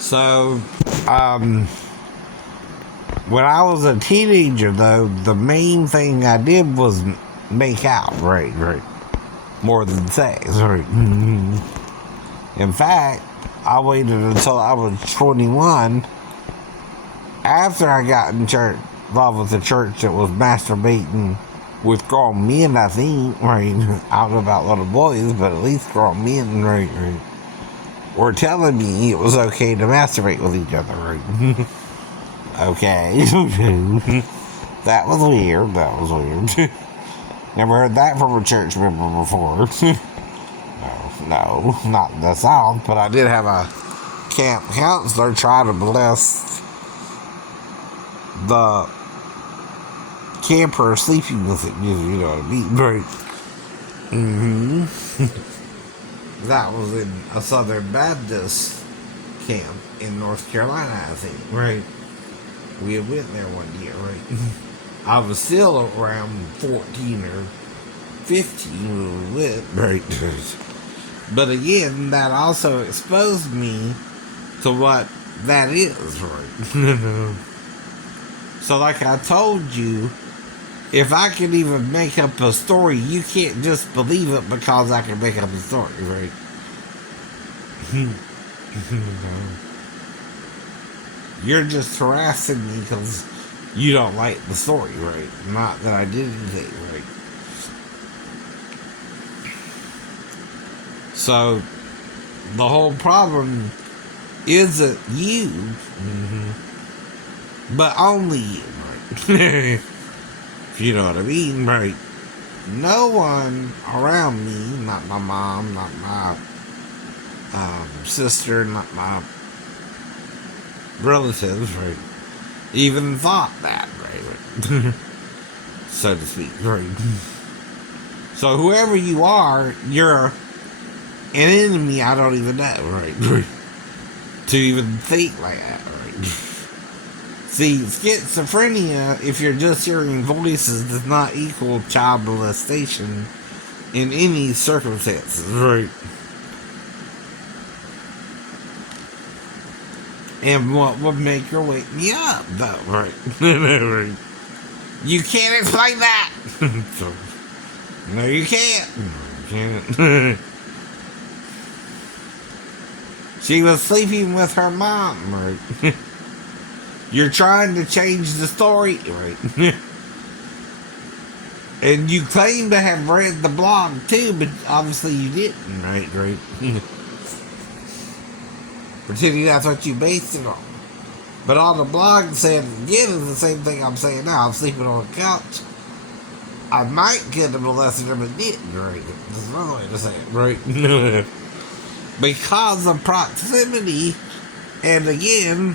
So, when I was a teenager, though, the main thing I did was make out, right, more than sex, right. In fact, I waited until I was 21 after I got involved with the church that was masturbating with grown men, I think, right. I don't know about little boys, but at least grown men, right, were telling me it was okay to masturbate with each other, right. Okay. That was weird. Never heard that from a church member before. No, not in the South, but I did have a camp counselor try to bless the camper sleeping with it, you know what I mean, right? That was in a Southern Baptist camp in North Carolina, I think, right? We had went there one year, right? I was still around 14 or 15 when we went, right? But again, that also exposed me to what that is, right? So like I told you, if I can even make up a story, you can't just believe it because I can make up a story, right? You're just harassing me because you don't like the story, right? Not that I did anything, right? So, the whole problem isn't you, but only you, right? If you know what I mean, right? No one around me, not my mom, not my sister, not my relatives, right, even thought that, right? So to speak, right? So whoever you are, you're an enemy I don't even know, right? To even think like that, right? See, schizophrenia, if you're just hearing voices, does not equal child molestation in any circumstances, right? And what would make her wake me up, though, right? You can't explain that! So, no, you can't. You can't. She was sleeping with her mom, right? You're trying to change the story, right? And you claim to have read the blog, too, but obviously you didn't, right? Pretending that's what you based it on. But on the blog said, again, is the same thing I'm saying now. I'm sleeping on a couch. I might get a molester, but didn't, right? That's another way to say it, right? Because of proximity, and again,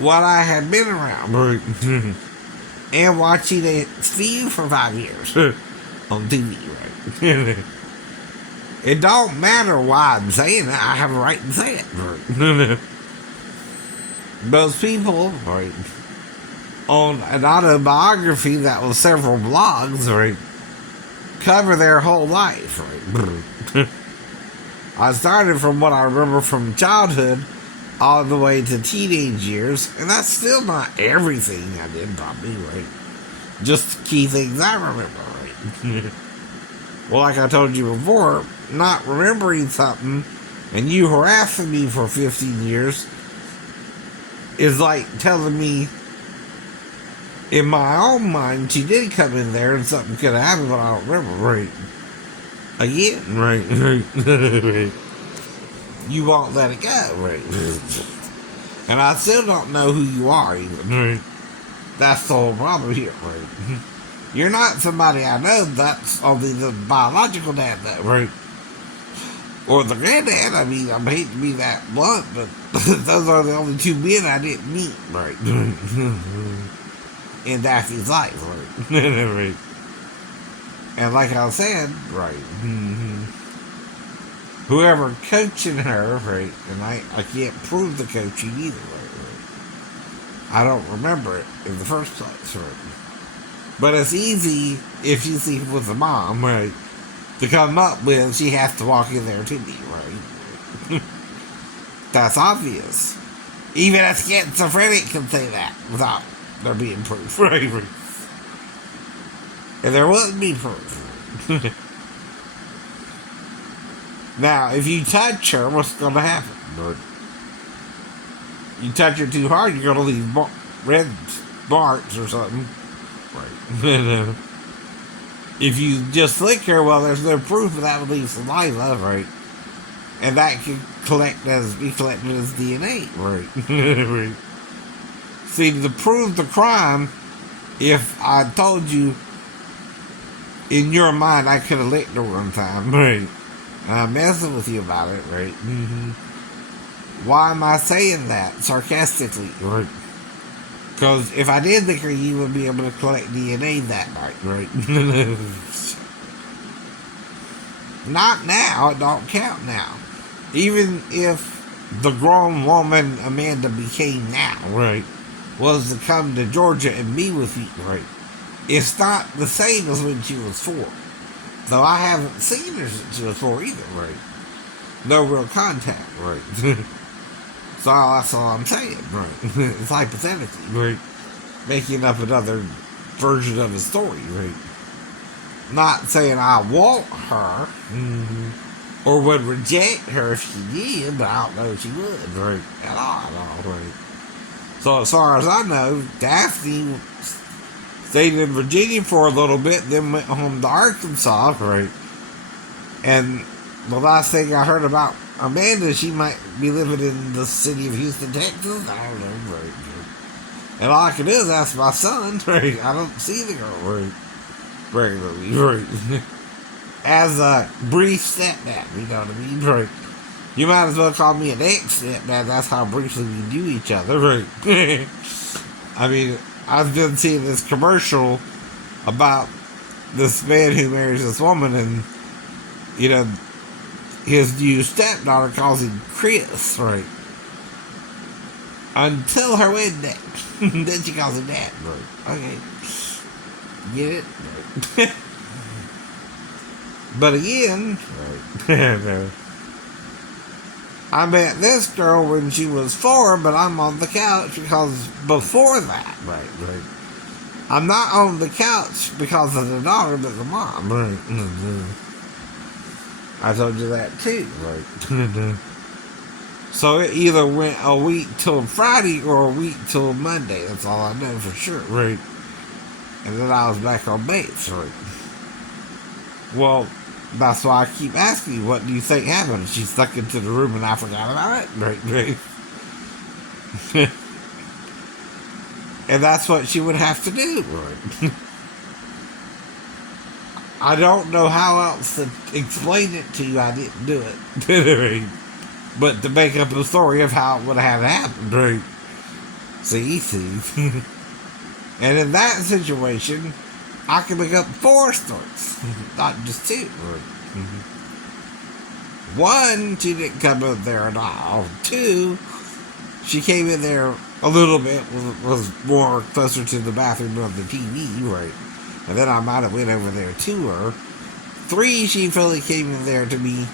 what I had been around, right? And watching it feud for 5 years on TV, right? It don't matter why I'm saying it. I have a right to say it. Right? Those people, right, on an autobiography that was several blogs, right, cover their whole life, right? I started from what I remember from childhood all the way to teenage years, and that's still not everything I did, probably, right? Just key things I remember, right? Well, like I told you before, not remembering something and you harassing me for 15 years is like telling me in my own mind she did come in there and something could have happened, but I don't remember, right? Again, right? You won't let it go, right? And I still don't know who you are, even, right? That's the whole problem here, right? You're not somebody I know. That's only the biological dad, that, right? Or the granddad. I mean, I hate to be that blunt, but those are the only two men I didn't meet, right? In Daffy's life, right? And like I said, right? Whoever coaching her, right? And I can't prove the coaching either, right? I don't remember it in the first place, right? But it's easy if you sleep with the mom, right, to come up with she has to walk in there to me, right? That's obvious. Even a schizophrenic can say that without there being proof. Right? And there wouldn't be proof. Now, if you touch her, what's going to happen? You touch her too hard, you're going to leave red marks or something. Right. If you just lick her, well, there's no proof, but that would leave saliva, right? And that could be collected as DNA, right? See, to prove the crime, if I told you in your mind I could have licked her one time, right? I'm messing with you about it, right? Why am I saying that sarcastically, right? Because if I did lick her, you would be able to collect DNA that night, right? Not now, it don't count now. Even if the grown woman Amanda became now, right, was to come to Georgia and be with you, right, it's not the same as when she was 4. Though I haven't seen her since she was 4 either, right? No real contact, right? So that's all I'm saying, right? It's hypothetically, right? Making up another version of the story, right? Not saying I want her, or would reject her if she did, but I don't know if she would, right? At all, right? So as far as I know, Daphne stayed in Virginia for a little bit, then went home to Arkansas, right? And the last thing I heard about Amanda, she might be living in the city of Houston, Texas. I don't know, right? And all I can do is ask my son, right? I don't see the girl, right? Regularly, right? As a brief stepdad, you know what I mean, right? You might as well call me an ex-stepdad. That's how briefly we knew each other, right? I mean, I've been seeing this commercial about this man who marries this woman, and you know, his new stepdaughter calls him Chris, right? Until her wedding day. Then she calls him Dad, right? Okay. Get it? Right. But again, right. I met this girl when she was 4, but I'm on the couch because before that, right. I'm not on the couch because of the daughter, but the mom, right? I told you that too, right? So it either went a week till Friday or a week till Monday. That's all I know for sure, right? And then I was back on base, right? Well, that's why I keep asking you, what do you think happened? She stuck into the room and I forgot about it, right? And that's what she would have to do, right? I don't know how else to explain it to you. I didn't do it. But to make up a story of how it would have happened, right? See? And in that situation, I can make up 4 stories, not just 2. Right? 1, she didn't come in there at all. 2, she came in there a little bit, was more closer to the bathroom of the TV, right? And then I might have went over there to her. 3, she fully came in there to me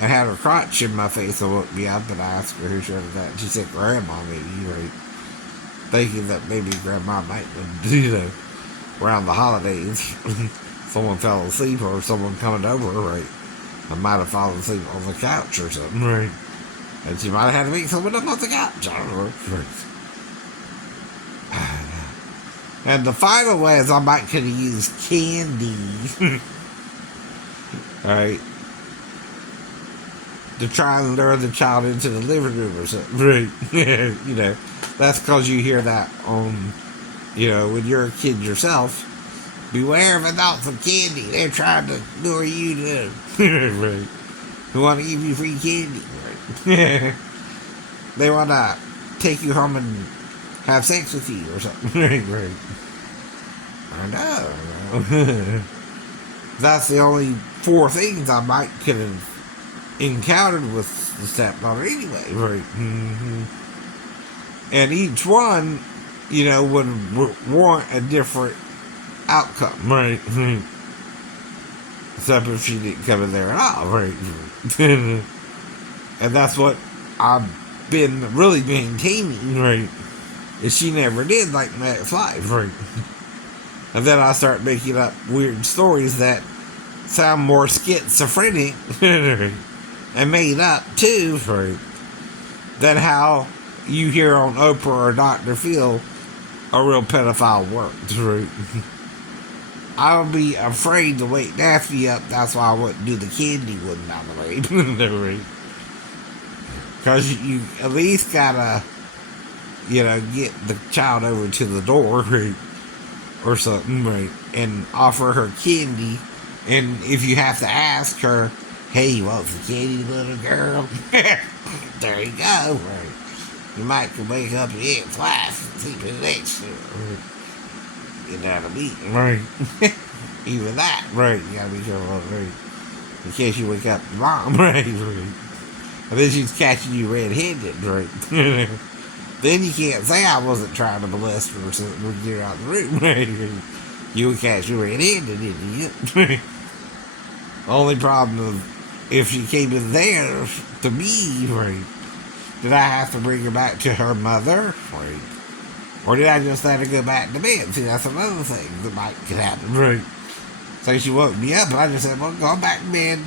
and had her crotch in my face and woke me up, and I asked her who showed her that. She said Grandma, maybe, right? Thinking that maybe Grandma might, around the holidays, someone fell asleep or someone coming over, right? I might have fallen asleep on the couch or something, right? And she might have had to make someone up on the couch. I don't know. Right. And the final way is I might could have used candy. Alright. To try and lure the child into the living room or something. Right. You know, that's because you hear that on, when you're a kid yourself. Beware of adults with candy. They're trying to lure you to. Right. Who want to give you free candy. Right. They want to take you home and have sex with you or something. Right. I know. That's the only 4 things I might could have encountered with the stepdaughter anyway, right? And each one, would warrant a different outcome, right? Except if she didn't come in there at all, right? And that's what I'm been really maintaining, right, is she never did like my ex-wife, right? And then I start making up weird stories that sound more schizophrenic and made up too, right, than how you hear on Oprah or Dr. Phil a real pedophile works, right? I would be afraid to wake Daphne up. That's why I wouldn't do the candy one, by the way. Because you at least gotta, get the child over to the door, right? Or something, right? And offer her candy. And if you have to ask her, hey, you want some candy, little girl? There you go, right? You might can wake up your ex-wife and sleep in next to her, right? You know what I mean, right? Even that, right? You gotta be careful, right? In case you wake up your mom, right? And then she's catching you red-handed, right? Then you can't say I wasn't trying to molest her or something when you're out of the room, right? You would catch you red-handed, idiot. Only problem is if she came in there to me, right? Did I have to bring her back to her mother, right? Or did I just let her go back to bed? See, that's another thing that might could happen, right? So she woke me up, and I just said, well, go back to bed.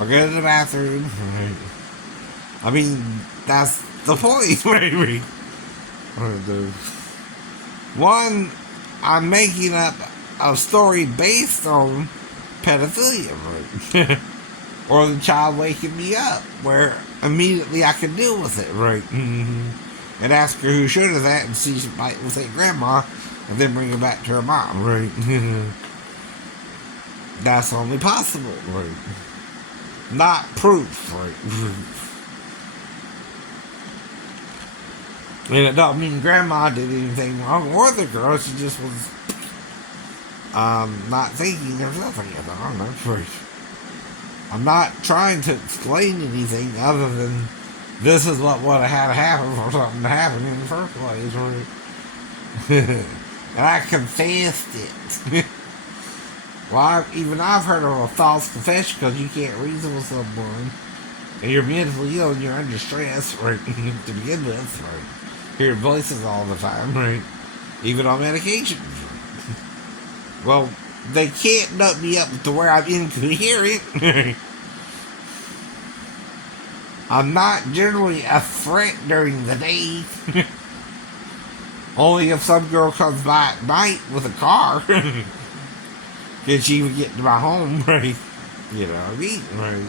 Or go to the bathroom, right? I mean, that's the point, right? One, I'm making up a story based on pedophilia, right? Or the child waking me up, where immediately I can deal with it, right? And ask her who should have that, and see if she might say grandma, and then bring her back to her mom, right? That's only possible, right? Not proof, right? And it don't mean grandma did anything wrong or the girl, she just was not thinking herself anything. I don't know, right? I'm not trying to explain anything other than this is what would have had to happen for something to happen in the first place, right? And I confessed it. Well, even I've heard of a false confession because you can't reason with someone and you're mentally ill and you're under stress, right? To begin with, right? Hear voices all the time, right? Even on medication. Well, they can't nut me up to where I'm incoherent. I'm not generally a threat during the day. Only if some girl comes by at night with a car. Can she even get to my home, right? You know what I mean, right?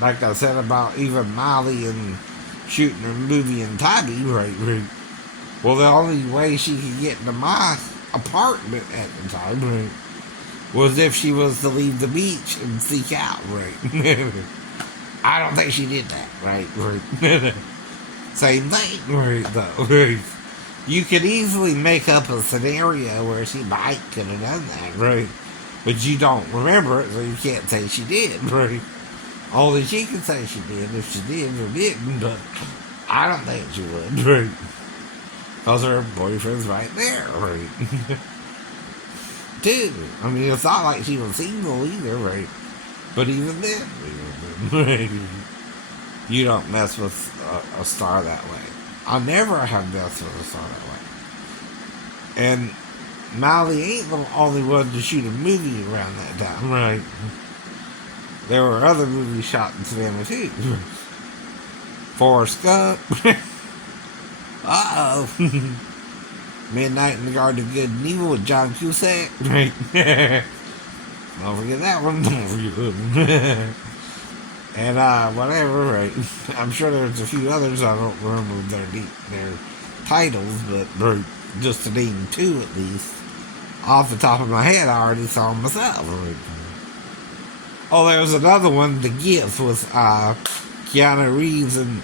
Like I said about even Molly and shooting her movie in Tybee, right? Well, the only way she could get into my apartment at the time, right, was if she was to leave the beach and seek out, right? I don't think she did that, right? Same thing, right, though, right? You could easily make up a scenario where she might could have done that, right? But you don't remember it, so you can't say she did, right? Only she can say she did if she did or didn't, but I don't think she would, right? Because her boyfriend's right there, right? Too. I mean, it's not like she was single either, right? But even then, right? You don't mess with a star that way. I never have messed with a star that way. And Molly ain't the only one to shoot a movie around that time, right? There were other movies shot in Savannah too. Forrest Gump. Uh-oh. Midnight in the Garden of Good and Evil with John Cusack. Right. Don't forget that one. Don't forget that one. And whatever, right. I'm sure there's a few others. I don't remember their titles, but right, just to name two at least. Off the top of my head, I already saw them myself. Right. Oh, there was another one, The Gift, with Keanu Reeves and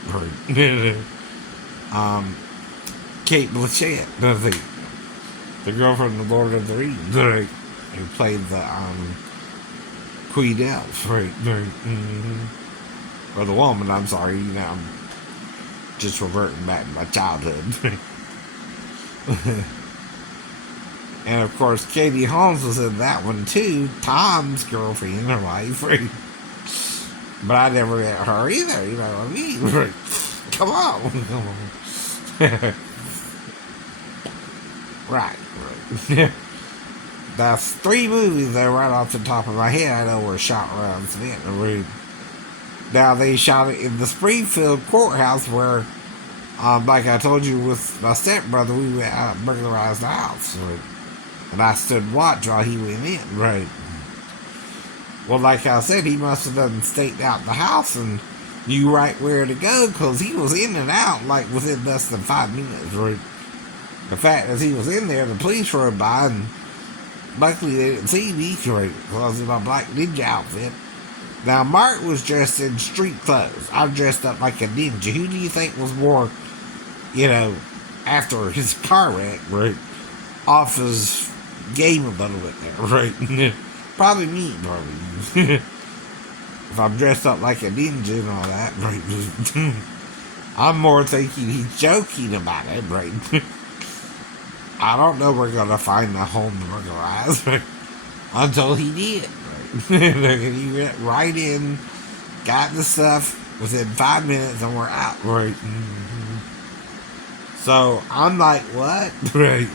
Kate Blanchett, I think. The girl from The Lord of the Rings, right? Who played the Queen Elf, right? Or the woman, I'm sorry, I'm just reverting back to my childhood. And of course, Katie Holmes was in that one too. Tom's girlfriend, her wife, right? But I never met her either, you know what I mean? Come on. Come on. Right. Right. That's 3 movies there right off the top of my head I know were shot around Savannah Road. Now they shot it in the Springfield courthouse where, like I told you with my stepbrother, we went out and burglarized the house. Right? And I stood watch while he went in. Right. Well, like I said, he must have done staked out the house and knew right where to go because he was in and out like within less than 5 minutes. Right. The fact that he was in there, the police rode by and luckily they didn't see me because of my black ninja outfit. Now, Mark was dressed in street clothes. I dressed up like a ninja. Who do you think was more, you know, after his car wreck, right, off his game a little bit there, right? Probably me, probably. If I'm dressed up like a ninja and all that, right? I'm more thinking he's joking about it, right? I don't know we're going to find the home burglarized, right? Until he did. And he went right in, got the stuff within 5 minutes, and we're out. Right. So I'm like, what? Right.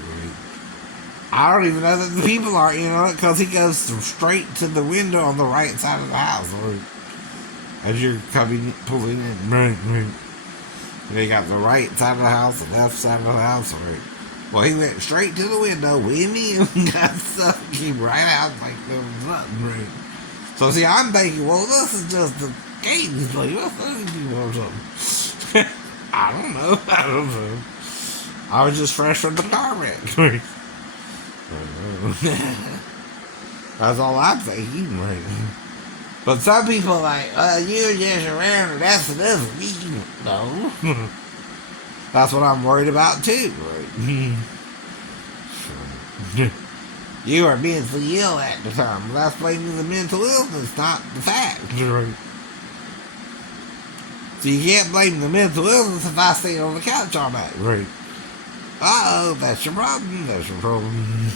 I don't even know that the people are in on it because he goes straight to the window on the right side of the house. Right. As you're pulling in. Right. And they got the right side of the house, the left side of the house. Right. Well, he went straight to the window, went in, got stuff, and came right out like there was nothing, right? So, see, I'm thinking, well, this is just the game he's playing. What's other people or something? I don't know. I don't know. I was just fresh from the car wreck. Right? That's all I'm thinking, right? But some people are like, you're just around and that's enough. No. That's what I'm worried about too, right? You are mentally ill at the time. Well, that's blaming the mental illness, not the fact. Right. So you can't blame the mental illness if I stay on the couch all night. Right. Uh-oh, that's your problem. That's your problem.